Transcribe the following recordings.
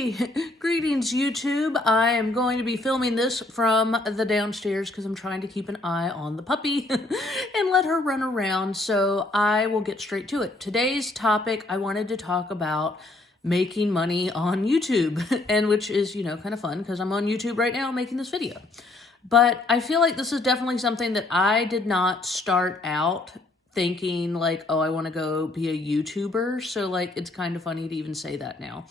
Hey, greetings YouTube. I am going to be filming this from the downstairs because I'm trying to keep an eye on the puppy and let her run around, so I will get straight to it. Today's topic, I wanted to talk about making money on YouTube, and which is, kind of fun because I'm on YouTube right now making this video. But I feel like this is definitely something that I did not start out thinking like, oh, I want to go be a YouTuber. So like, it's kind of funny to even say that now.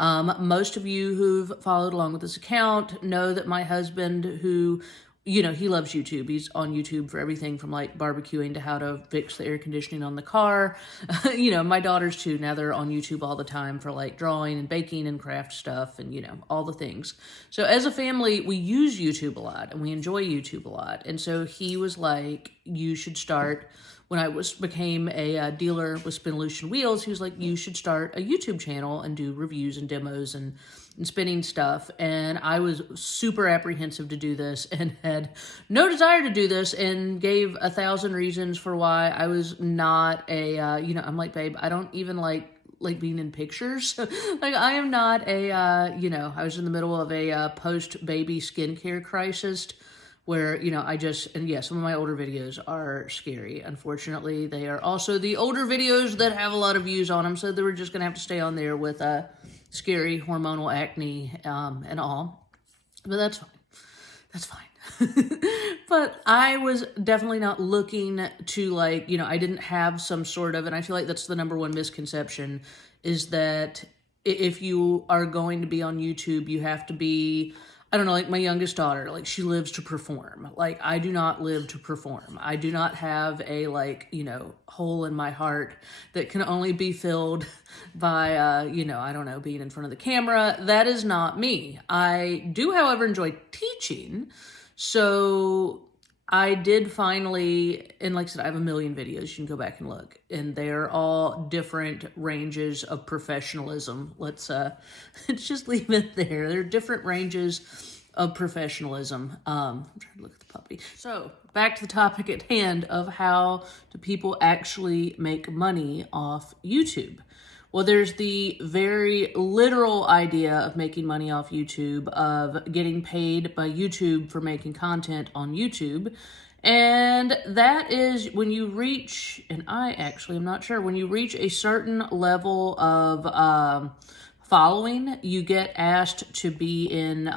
Most of you who've followed along with this account know that my husband, who, he loves YouTube. He's on YouTube for everything from like barbecuing to how to fix the air conditioning on the car. My daughters too, now they're on YouTube all the time for like drawing and baking and craft stuff and, all the things. So as a family, we use YouTube a lot and we enjoy YouTube a lot. And so he was like, you should start. When I became a dealer with Spinolution Wheels, he was like, you should start a YouTube channel and do reviews and demos and spinning stuff. And I was super apprehensive to do this and had no desire to do this and gave 1,000 reasons for why I was not I'm like, babe, I don't even like being in pictures. Like, I am not I was in the middle of a post-baby skincare crisis where, some of my older videos are scary. Unfortunately, they are also the older videos that have a lot of views on them, so they were just going to have to stay on there with scary hormonal acne and all. But that's fine. That's fine. But I was definitely not looking to I didn't have some sort of, and I feel like that's the number one misconception, is that if you are going to be on YouTube, you have to be, I don't know, like my youngest daughter, like she lives to perform. Like I do not live to perform. I do not have a hole in my heart that can only be filled by, I don't know, being in front of the camera. That is not me. I do, however, enjoy teaching. So I did finally, and like I said, I have a million videos. You can go back and look, and they're all different ranges of professionalism. Let's just leave it there. They're different ranges of professionalism. I'm trying to look at the puppy. So back to the topic at hand of how do people actually make money off YouTube. Well, there's the very literal idea of making money off YouTube, of getting paid by YouTube for making content on YouTube. And that is when you reach, and I'm not sure, when you reach a certain level of following, you get asked to be in,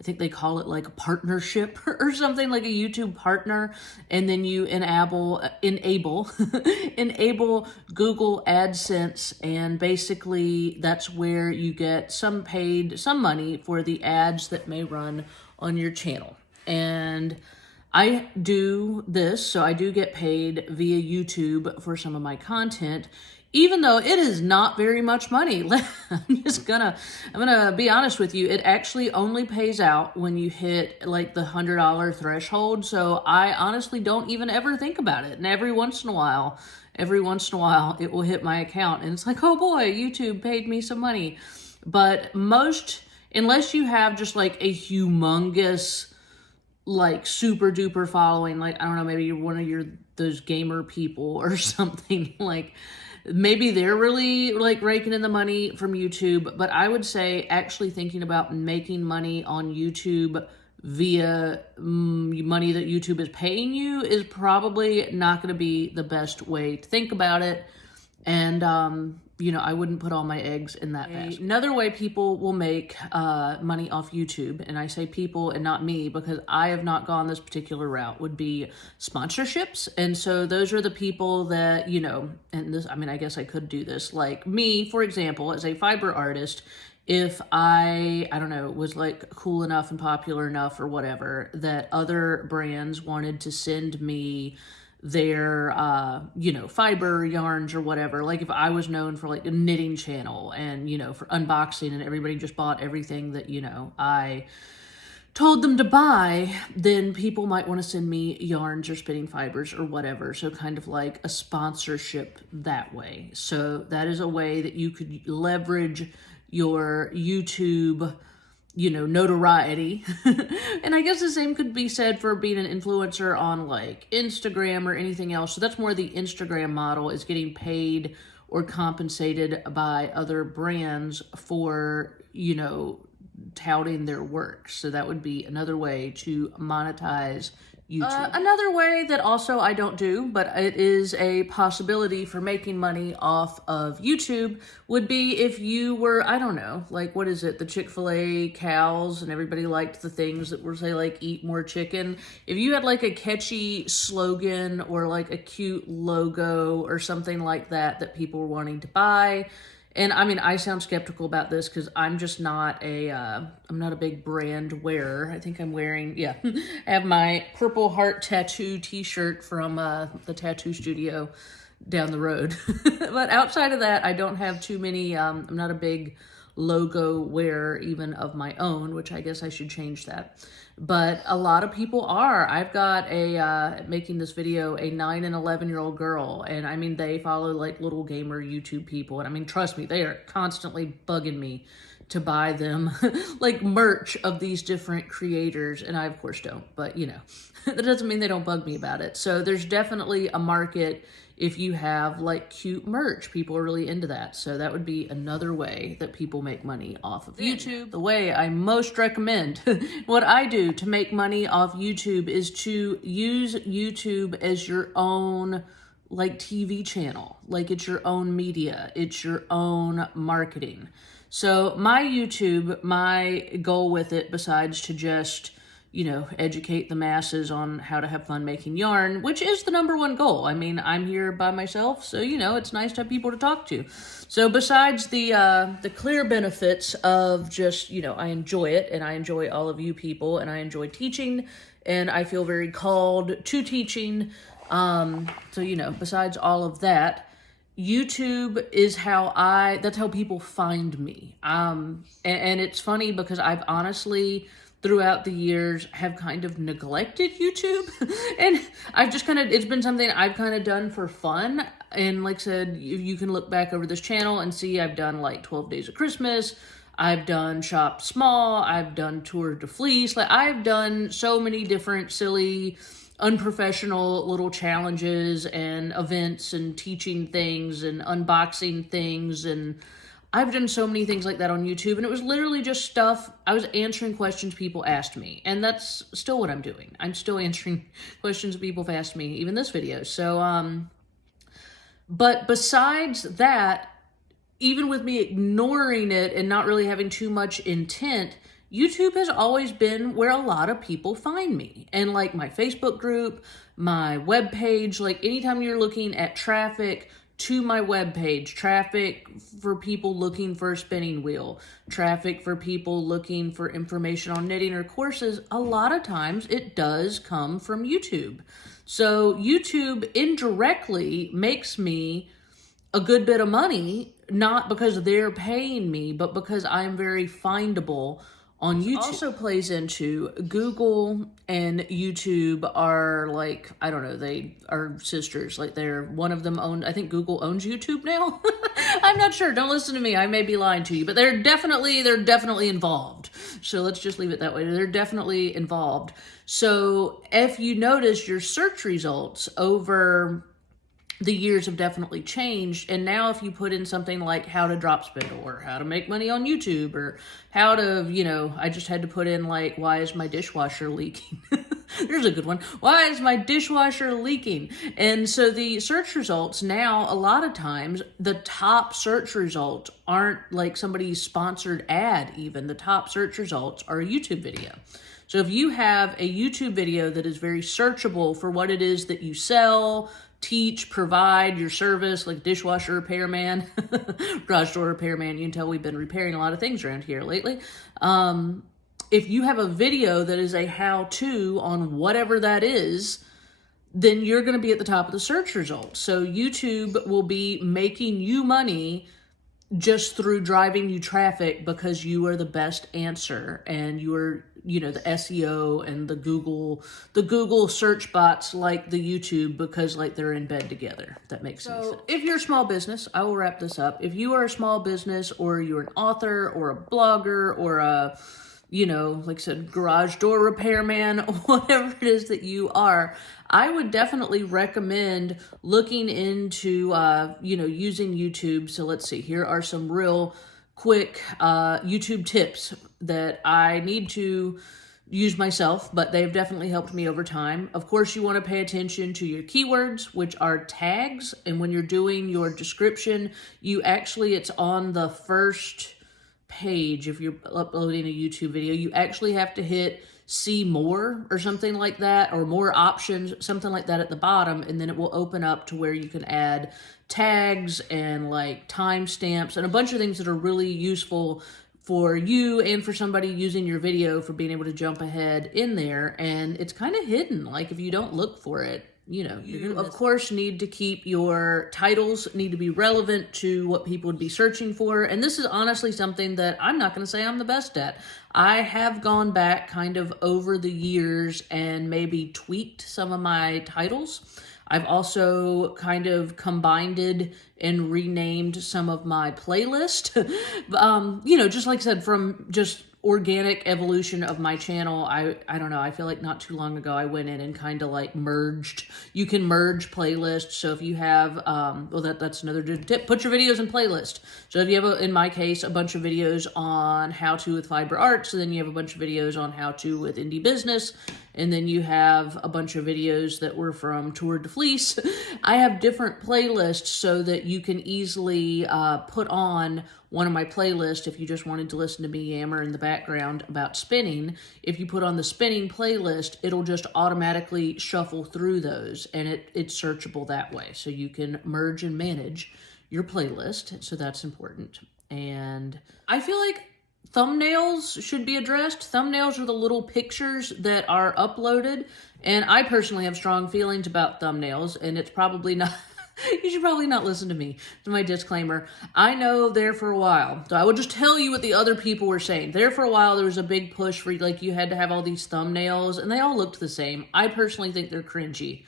I think they call it like a partnership or something, like a YouTube partner. And then you enable Google AdSense. And basically that's where you get some money for the ads that may run on your channel. And I do this, so I do get paid via YouTube for some of my content, even though it is not very much money. I'm gonna be honest with you. It actually only pays out when you hit like the $100 threshold. So I honestly don't even ever think about it. And every once in a while, it will hit my account and it's like, oh boy, YouTube paid me some money. But unless you have just like a humongous, like super duper following, like, I don't know, maybe you're one of those gamer people or something, like, maybe they're really like raking in the money from YouTube. But I would say actually thinking about making money on YouTube via money that YouTube is paying you is probably not going to be the best way to think about it. And, I wouldn't put all my eggs in that basket. Another way people will make money off YouTube, and I say people and not me because I have not gone this particular route, would be sponsorships. And so those are the people that, and this, I guess I could do this. Like me, for example, as a fiber artist, if I don't know, was like cool enough and popular enough or whatever, that other brands wanted to send me their, fiber yarns or whatever. Like if I was known for like a knitting channel and, for unboxing and everybody just bought everything that, I told them to buy, then people might want to send me yarns or spinning fibers or whatever. So kind of like a sponsorship that way. So that is a way that you could leverage your YouTube notoriety. And I guess the same could be said for being an influencer on like Instagram or anything else. So that's more the Instagram model, is getting paid or compensated by other brands for, you know, touting their work. So that would be another way to monetize YouTube. Another way that also I don't do, but it is a possibility for making money off of YouTube, would be if you were, I don't know, like, what is it, the Chick-fil-A cows, and everybody liked the things that were, say, like, eat more chicken. If you had, like, a catchy slogan or, like, a cute logo or something like that that people were wanting to buy. And I mean, I sound skeptical about this because I'm just not I'm not a big brand wearer. I think I'm wearing, yeah, I have my Purple Heart tattoo t-shirt from the tattoo studio down the road. But outside of that, I don't have too many, I'm not a big logo wearer even of my own, which I guess I should change that. But a lot of people are. I've got making this video, a 9 and 11-year-old girl. And I mean, they follow like little gamer YouTube people. And I mean, trust me, they are constantly bugging me to buy them like merch of these different creators. And I, of course, don't. But, you know, that doesn't mean they don't bug me about it. So there's definitely a market if you have like cute merch. People are really into that. So that would be another way that people make money off of YouTube. The way I most recommend what I do to make money off YouTube is to use YouTube as your own like TV channel. Like it's your own media. It's your own marketing. So my YouTube, my goal with it, besides to just, you know, educate the masses on how to have fun making yarn, which is the #1 goal. I mean, I'm here by myself, so, you know, it's nice to have people to talk to. So besides the clear benefits of just, you know, I enjoy it, and I enjoy all of you people, and I enjoy teaching, and I feel very called to teaching. So, you know, besides all of that, YouTube is that's how people find me. And it's funny because I've honestly, throughout the years, have kind of neglected YouTube. And I've just it's been something I've kind of done for fun. And like I said, you can look back over this channel and see I've done like 12 Days of Christmas. I've done Shop Small. I've done Tour de Fleece. Like I've done so many different silly, unprofessional little challenges and events and teaching things and unboxing things, and I've done so many things like that on YouTube, and it was literally just stuff. I was answering questions people asked me, and that's still what I'm doing. I'm still answering questions people have asked me, even this video. So, but besides that, even with me ignoring it and not really having too much intent, YouTube has always been where a lot of people find me. And like my Facebook group, my webpage, like anytime you're looking at traffic to my webpage, traffic for people looking for a spinning wheel, traffic for people looking for information on knitting or courses, a lot of times it does come from YouTube. So YouTube indirectly makes me a good bit of money, not because they're paying me, but because I'm very findable on YouTube. Also plays into Google and YouTube are like, I don't know, they are sisters. Like one of them I think Google owns YouTube now. I'm not sure. Don't listen to me. I may be lying to you, but they're definitely involved. So let's just leave it that way. They're definitely involved. So if you notice, your search results over the years have definitely changed. And now if you put in something like how to drop spindle or how to make money on YouTube or how to, you know, I just had to put in like, why is my dishwasher leaking? There's a good one. Why is my dishwasher leaking? And so the search results now, a lot of times, the top search results aren't like somebody's sponsored ad even. The top search results are a YouTube video. So if you have a YouTube video that is very searchable for what it is that you sell, teach, provide, your service, like dishwasher repairman, garage door repairman. You can tell we've been repairing a lot of things around here lately. If you have a video that is a how-to on whatever that is, then you're going to be at the top of the search results. So YouTube will be making you money just through driving you traffic because you are the best answer and you are, you know, the SEO and the Google search bots like the YouTube because like they're in bed together. If that makes sense. So if you're a small business, I will wrap this up. If you are a small business or you're an author or a blogger or a you know, like I said, garage door repairman, whatever it is that you are, I would definitely recommend looking into, you know, using YouTube. So let's see, here are some real quick YouTube tips that I need to use myself, but they've definitely helped me over time. Of course, you want to pay attention to your keywords, which are tags. And when you're doing your description, it's on the first page. If you're uploading a YouTube video, you actually have to hit see more or something like that, or more options, something like that at the bottom, and then it will open up to where you can add tags and like timestamps and a bunch of things that are really useful for you and for somebody using your video, for being able to jump ahead in there. And it's kind of hidden, like if you don't look for it, you know, you of course need to keep your titles need to be relevant to what people would be searching for. And this is honestly something that I'm not going to say I'm the best at. I have gone back kind of over the years and maybe tweaked some of my titles. I've also kind of combined and renamed some of my playlist. You know, just like I said, from just organic evolution of my channel, I don't know, I feel like not too long ago I went in and kind of like merged. You can merge playlists. So if you have, well, that's another tip, put your videos in playlist. So if you have, in my case, a bunch of videos on how to with fiber arts, and then you have a bunch of videos on how to with indie business, and then you have a bunch of videos that were from Tour de Fleece. I have different playlists so that you can easily put on one of my playlists if you just wanted to listen to me yammer in the background about spinning. If you put on the spinning playlist, it'll just automatically shuffle through those, and it's searchable that way. So you can merge and manage your playlist, so that's important. And I feel like thumbnails should be addressed. Thumbnails are the little pictures that are uploaded, and I personally have strong feelings about thumbnails, and it's probably not, you should probably not listen to me. To my disclaimer, I know there for a while, so I will just tell you what the other people were saying. There for a while, there was a big push for, like, you had to have all these thumbnails, and they all looked the same. I personally think they're cringy.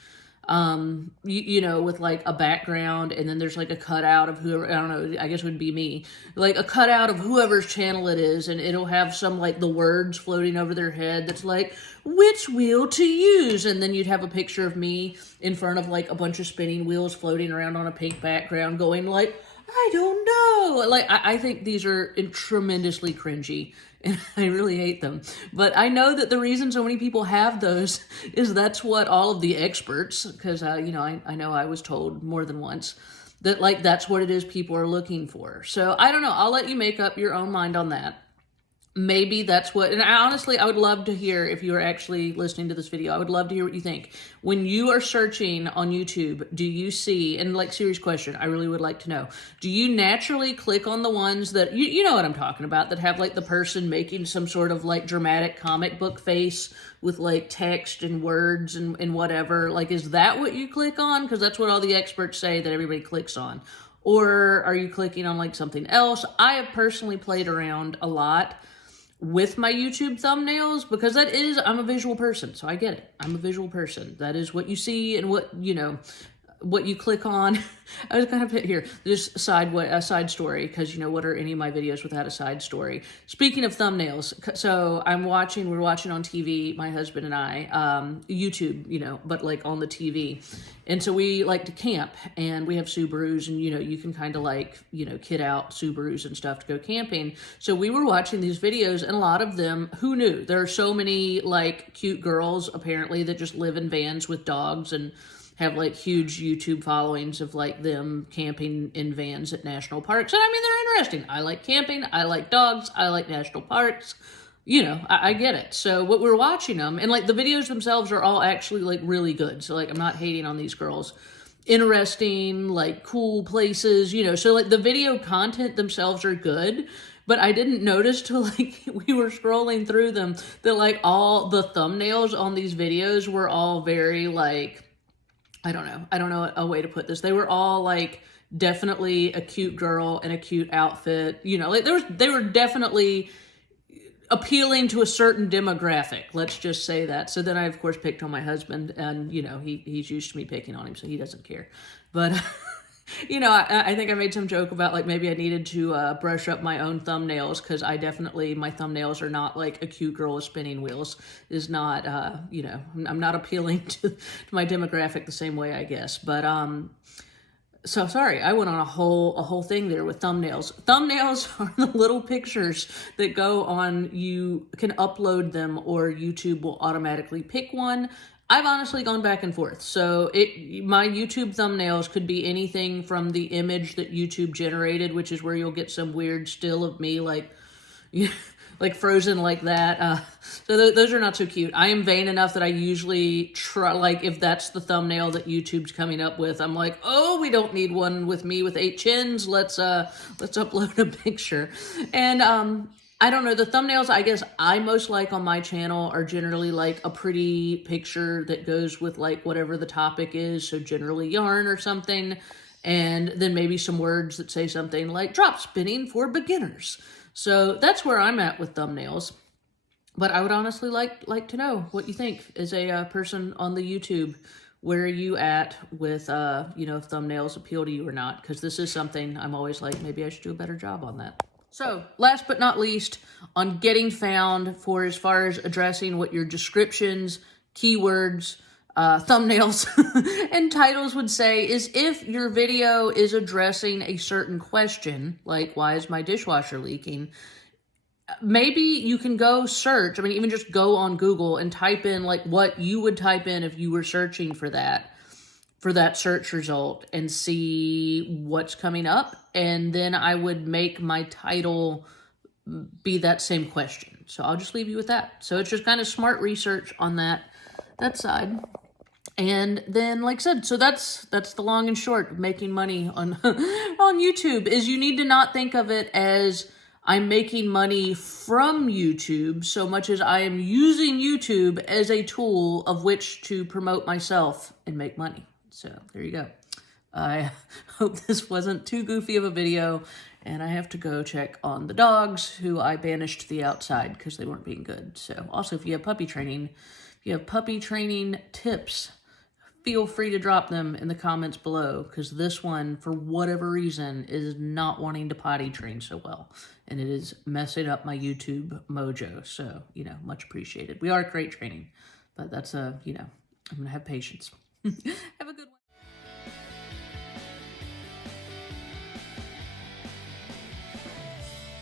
You know, with like a background, and then there's like a cutout of whoever, I don't know, I guess it would be me, like a cutout of whoever's channel it is, and it'll have some like the words floating over their head that's like, which wheel to use, and then you'd have a picture of me in front of like a bunch of spinning wheels floating around on a pink background going like, I don't know. Like, I think these are tremendously cringy, and I really hate them. But I know that the reason so many people have those is that's what all of the experts, because, you know, I know I was told more than once that, like, that's what it is people are looking for. So I don't know. I'll let you make up your own mind on that. Maybe that's what, and honestly, I would love to hear, if you are actually listening to this video, I would love to hear what you think. When you are searching on YouTube, do you see, and like, serious question, I really would like to know, do you naturally click on the ones that, you know what I'm talking about, that have like the person making some sort of like dramatic comic book face with like text and words and whatever? Like, is that what you click on? Because that's what all the experts say that everybody clicks on. Or are you clicking on like something else? I have personally played around a lot with my YouTube thumbnails, because I'm a visual person, so I get it. I'm a visual person. That is what you see and what, you know, what you click on. I was kind of put here, just a side story, because, you know, what are any of my videos without a side story? Speaking of thumbnails, so we're watching on TV, my husband and I, YouTube, you know, but like on the TV. And so we like to camp, and we have Subarus, and, you know, you can kind of like, you know, kit out Subarus and stuff to go camping. So we were watching these videos, and a lot of them, who knew? There are so many like cute girls apparently that just live in vans with dogs and have like huge YouTube followings of like them camping in vans at national parks. And I mean, they're interesting. I like camping. I like dogs. I like national parks. You know, I get it. So what we're watching them, and like the videos themselves are all actually like really good. So like, I'm not hating on these girls. Interesting, like cool places, you know, so like the video content themselves are good. But I didn't notice till like we were scrolling through them that like all the thumbnails on these videos were all very like, I don't know a way to put this. They were all like definitely a cute girl in a cute outfit. You know, like they were definitely appealing to a certain demographic. Let's just say that. So then I, of course, picked on my husband, and, you know, he's used to me picking on him, so he doesn't care. But You know, I think I made some joke about like maybe I needed to brush up my own thumbnails, because I definitely, my thumbnails are not like a cute girl with spinning wheels. Is not, you know, I'm not appealing to my demographic the same way, I guess. But so sorry, I went on a whole thing there with thumbnails. Thumbnails are the little pictures that go on, you can upload them or YouTube will automatically pick one. I've honestly gone back and forth. So my YouTube thumbnails could be anything from the image that YouTube generated, which is where you'll get some weird still of me like like frozen like that. So those are not so cute. I am vain enough that I usually try, like if that's the thumbnail that YouTube's coming up with, I'm like, oh, we don't need one with me with 8 chins. Let's upload a picture. And I don't know, the thumbnails I guess I most like on my channel are generally like a pretty picture that goes with like whatever the topic is. So generally yarn or something. And then maybe some words that say something like drop spinning for beginners. So that's where I'm at with thumbnails. But I would honestly like to know what you think as a person on the YouTube. Where are you at with, you know, if thumbnails appeal to you or not? Because this is something I'm always like, maybe I should do a better job on that. So last but not least, on getting found for as far as addressing what your descriptions, keywords, thumbnails, and titles would say is if your video is addressing a certain question, like why is my dishwasher leaking, maybe you can go search, I mean, even just go on Google and type in like what you would type in if you were searching for that search result and see what's coming up. And then I would make my title be that same question. So I'll just leave you with that. So it's just kind of smart research on that side. And then, like I said, so that's the long and short of making money on on YouTube, is you need to not think of it as I'm making money from YouTube so much as I am using YouTube as a tool of which to promote myself and make money. So there you go. I hope this wasn't too goofy of a video, and I have to go check on the dogs who I banished to the outside because they weren't being good. So also, if you have puppy training tips, feel free to drop them in the comments below, because this one, for whatever reason, is not wanting to potty train so well, and it is messing up my YouTube mojo. So, you know, much appreciated. We are crate training, but that's you know, I'm gonna have patience. Have a good